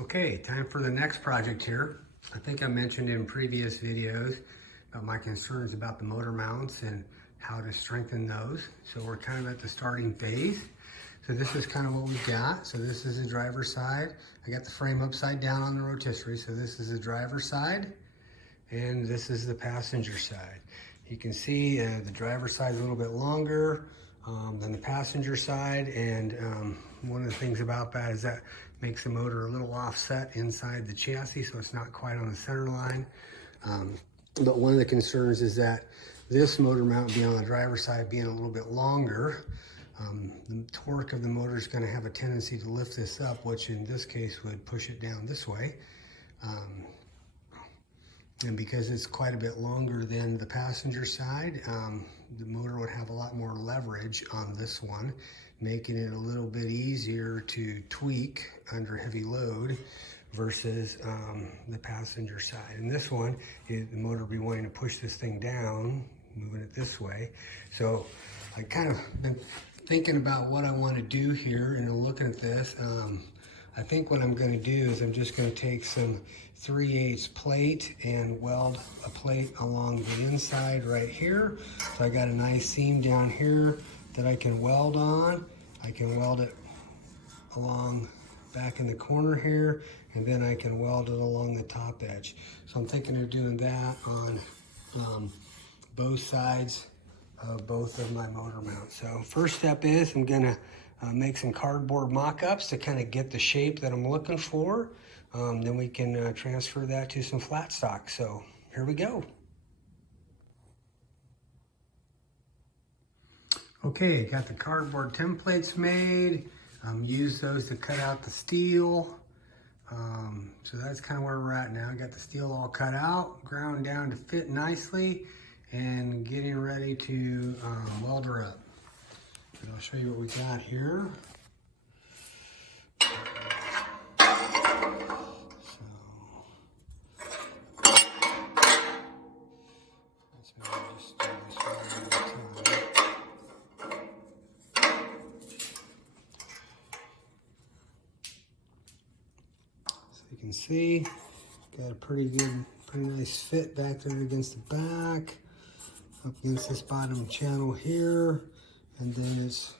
Okay, time for the next project here. I think I mentioned in previous videos about my concerns about the motor mounts and how to strengthen those. So we're kind of at the starting phase. So this is kind of what we got. So this is the driver's side. I got the frame upside down on the rotisserie. So this is the driver's side and this is the passenger side. You can see the driver's side is a little bit longer than the passenger side, and one of the things about that is that makes the motor a little offset inside the chassis, so it's not quite on the center line. But one of the concerns is that this motor mount being on the driver's side being a little bit longer, the torque of the motor is going to have a tendency to lift this up, which in this case would push it down this way. And because it's quite a bit longer than the passenger side, the motor would have a lot more leverage on this one, making it a little bit easier to tweak under heavy load versus the passenger side. And this one, the motor will be wanting to push this thing down, moving it this way. So I kind of been thinking about what I want to do here and looking at this. I think what I'm going to do is I'm just going to take some 3/8 plate and weld a plate along the inside right here. So I got a nice seam down here that I can weld on. I can weld it along back in the corner here, and then I can weld it along the top edge. So I'm thinking of doing that on both sides of both of my motor mounts. So first step is I'm gonna make some cardboard mock-ups to kind of get the shape that I'm looking for. Then we can transfer that to some flat stock. So here we go. Okay, got the cardboard templates made. Use those to cut out the steel. So that's kind of where we're at now. Got the steel all cut out, ground down to fit nicely, and getting ready to weld her up. And I'll show you what we got here. So you can see, got a pretty nice fit back there against the back, up against this bottom channel here, and then it's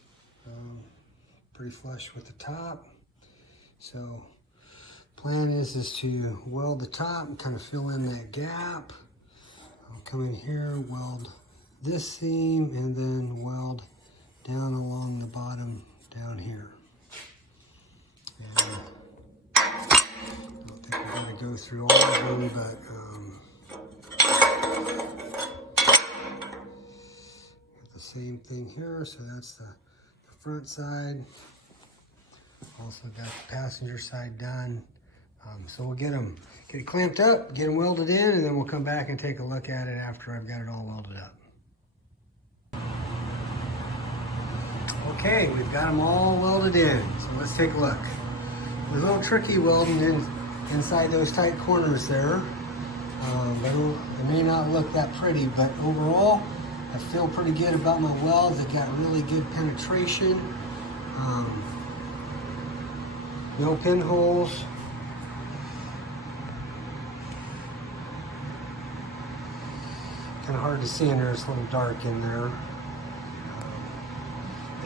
pretty flush with the top. So plan is to weld the top and kind of fill in that gap. I'll come in here, weld this seam, and then weld down along the bottom down here. And I don't think we're going to go through all of them, but got the same thing here. So that's the front side. Also got the passenger side done. So we'll get it clamped up, get them welded in, and then we'll come back and take a look at it after I've got it all welded up. Okay, we've got them all welded in, so let's take a look. It was a little tricky welding inside those tight corners there, but it may not look that pretty, but overall, I feel pretty good about my welds. They got really good penetration. No pinholes. Kind of hard to see in there, it's a little dark in there.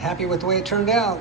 Happy with the way it turned out.